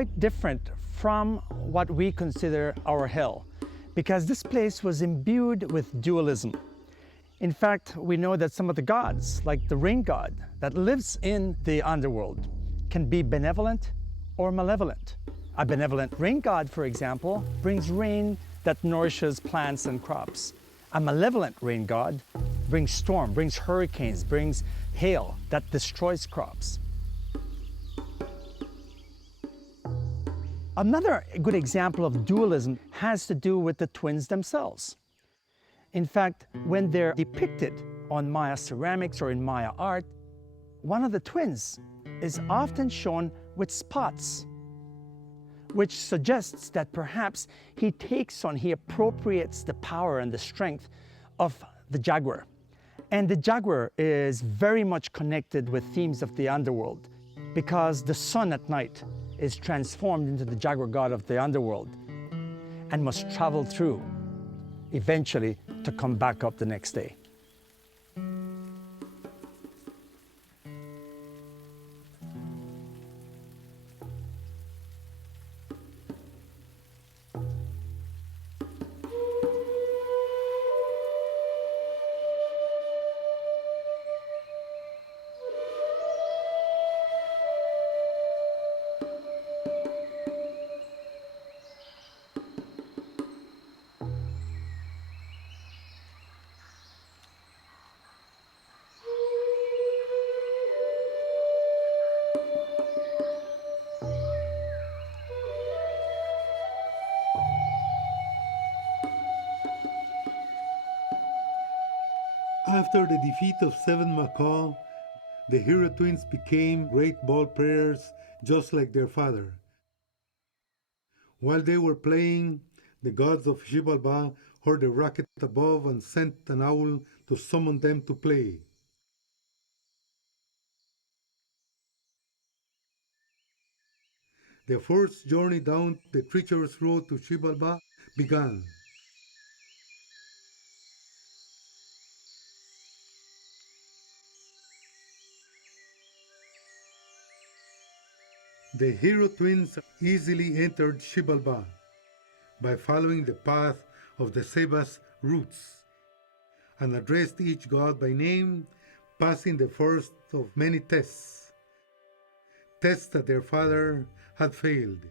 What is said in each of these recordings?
quite different from what we consider our hell, because this place was imbued with dualism. In fact, we know that some of the gods, like the rain god that lives in the underworld, can be benevolent or malevolent. A benevolent rain god, for example, brings rain that nourishes plants and crops. A malevolent rain god brings storm, brings hurricanes, brings hail that destroys crops. Another good example of dualism has to do with the twins themselves. In fact, when they're depicted on Maya ceramics or in Maya art, one of the twins is often shown with spots, which suggests that perhaps he appropriates the power and the strength of the jaguar. And the jaguar is very much connected with themes of the underworld, because the sun at night is transformed into the jaguar god of the underworld and must travel through eventually to come back up the next day. After the defeat of Seven Macaw, the hero twins became great ball players just like their father. While they were playing, the gods of Xibalba heard a racket above and sent an owl to summon them to play. Their first journey down the treacherous road to Xibalba began. The hero twins easily entered Xibalba by following the path of the Seba's roots and addressed each god by name, passing the first of many tests that their father had failed.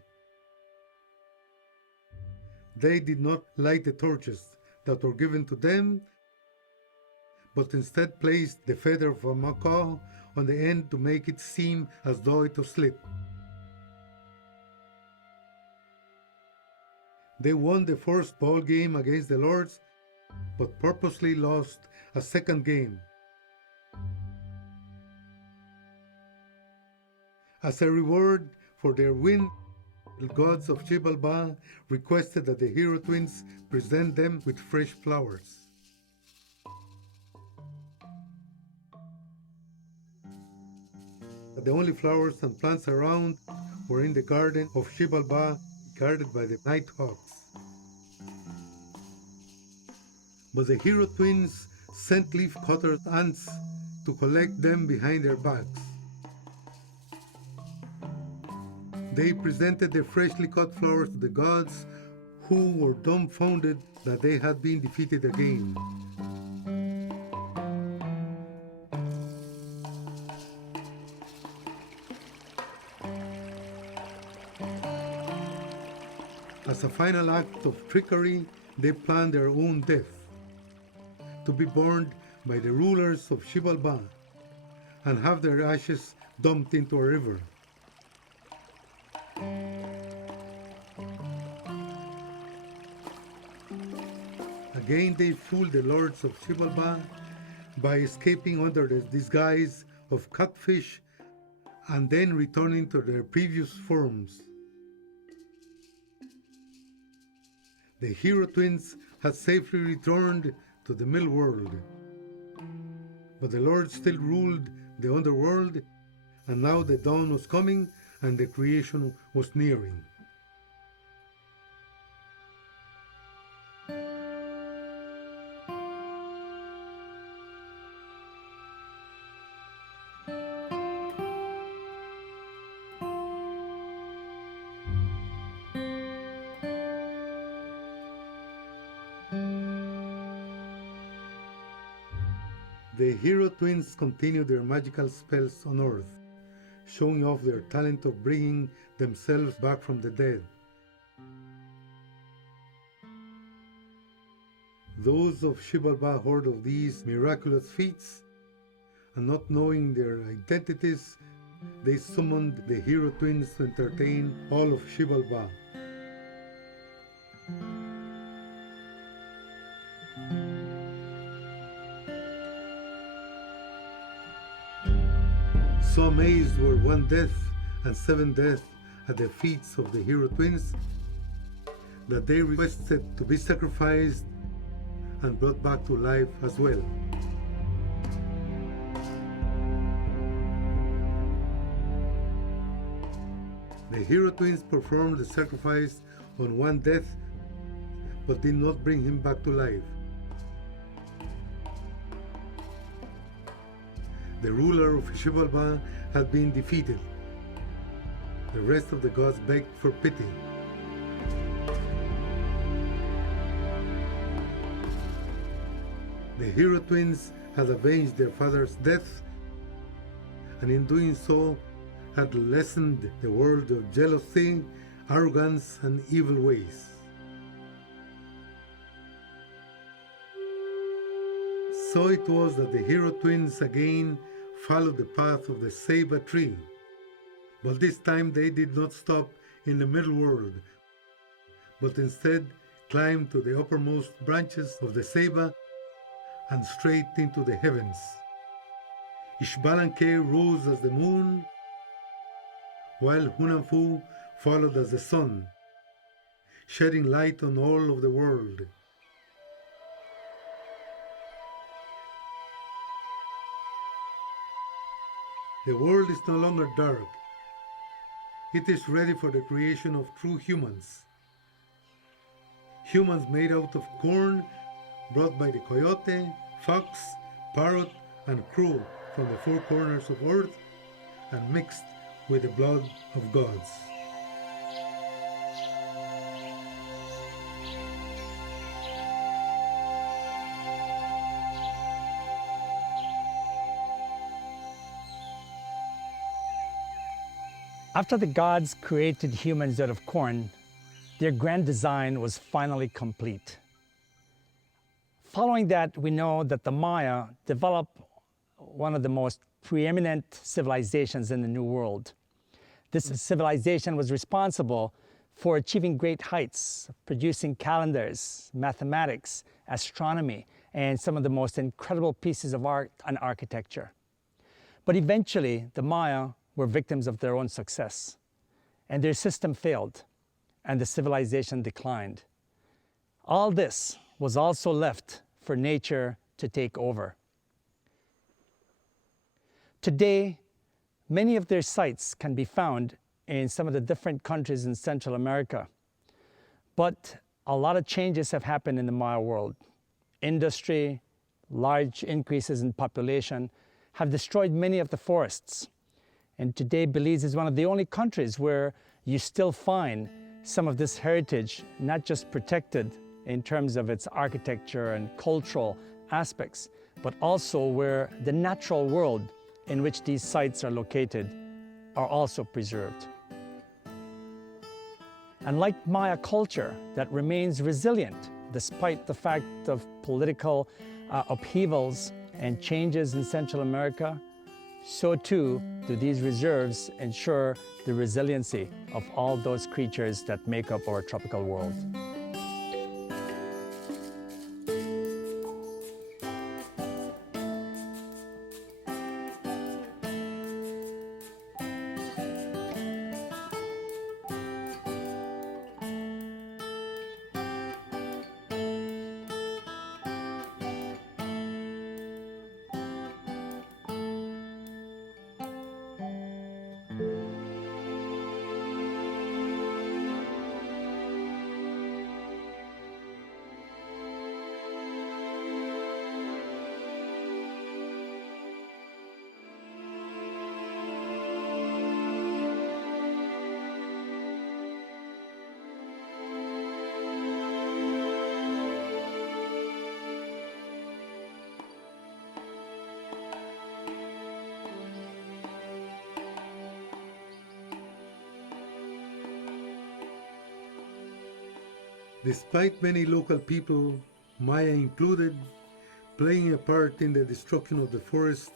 They did not light the torches that were given to them, but instead placed the feather of a macaw on the end to make it seem as though it was lit. They won the first ball game against the Lords, but purposely lost a second game. As a reward for their win, the gods of Xibalba requested that the hero twins present them with fresh flowers. The only flowers and plants around were in the garden of Xibalba, guarded by the nighthawks. But the hero twins sent leaf-cutter ants to collect them behind their backs. They presented the freshly cut flowers to the gods, who were dumbfounded that they had been defeated again. As a final act of trickery, they planned their own death, to be burned by the rulers of Xibalba and have their ashes dumped into a river. Again they fooled the lords of Xibalba by escaping under the disguise of catfish and then returning to their previous forms. The hero twins had safely returned to the middle world, but the Lord still ruled the underworld, and now the dawn was coming and the creation was nearing. The hero twins continue their magical spells on Earth, showing off their talent of bringing themselves back from the dead. Those of Xibalba heard of these miraculous feats, and not knowing their identities, they summoned the hero twins to entertain all of Xibalba. So amazed were one death and seven deaths at the feats of the hero twins that they requested to be sacrificed and brought back to life as well. The hero twins performed the sacrifice on one death, but did not bring him back to life. The ruler of Xibalba had been defeated. The rest of the gods begged for pity. The hero twins had avenged their father's death, and in doing so had lessened the world of jealousy, arrogance, and evil ways. So it was that the hero twins again followed the path of the Ceiba tree, but this time they did not stop in the middle world, but instead climbed to the uppermost branches of the Ceiba and straight into the heavens. Ixbalanque rose as the moon, while Hunanfu followed as the sun, shedding light on all of the world. The world is no longer dark. It is ready for the creation of true humans. Humans made out of corn, brought by the coyote, fox, parrot, and crow from the four corners of earth, and mixed with the blood of gods. After the gods created humans out of corn, their grand design was finally complete. Following that, we know that the Maya developed one of the most preeminent civilizations in the New World. This civilization was responsible for achieving great heights, producing calendars, mathematics, astronomy, and some of the most incredible pieces of art and architecture. But eventually, the Maya were victims of their own success, and their system failed, and the civilization declined. All this was also left for nature to take over. Today, many of their sites can be found in some of the different countries in Central America. But a lot of changes have happened in the Maya world. Industry, large increases in population have destroyed many of the forests. And today, Belize is one of the only countries where you still find some of this heritage, not just protected in terms of its architecture and cultural aspects, but also where the natural world in which these sites are located are also preserved. And like Maya culture that remains resilient despite the fact of political upheavals and changes in Central America, so too do these reserves ensure the resiliency of all those creatures that make up our tropical world. Despite many local people, Maya included, playing a part in the destruction of the forest,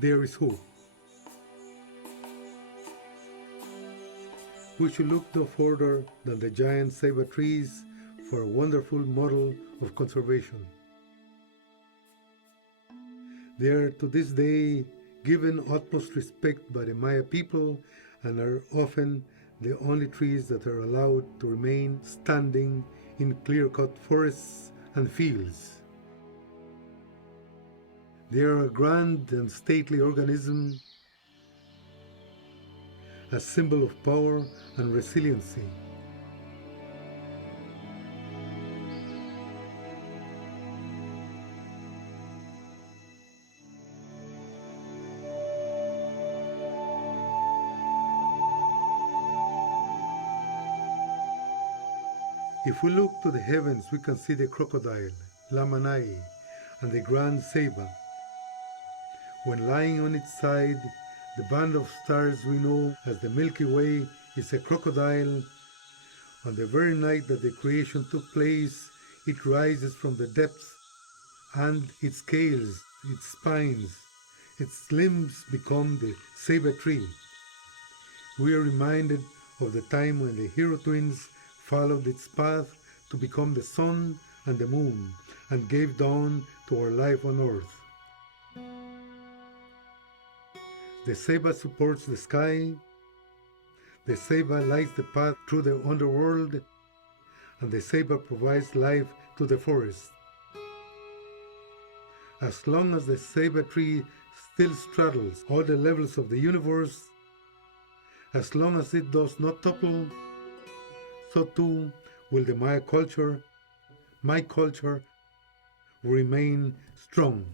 there is hope. We should look no further than the giant ceiba trees for a wonderful model of conservation. They are to this day given utmost respect by the Maya people and are often the only trees that are allowed to remain standing in clear-cut forests and fields. They are a grand and stately organism, a symbol of power and resiliency. If we look to the heavens, we can see the crocodile, Lamanai, and the grand ceiba. When lying on its side, the band of stars we know as the Milky Way is a crocodile. On the very night that the creation took place, it rises from the depths, and its scales, its spines, its limbs become the ceiba tree. We are reminded of the time when the hero twins followed its path to become the sun and the moon and gave dawn to our life on earth. The ceiba supports the sky, the ceiba lights the path through the underworld, and the ceiba provides life to the forest. As long as the ceiba tree still straddles all the levels of the universe, as long as it does not topple, so too will the Maya culture, my culture, remain strong.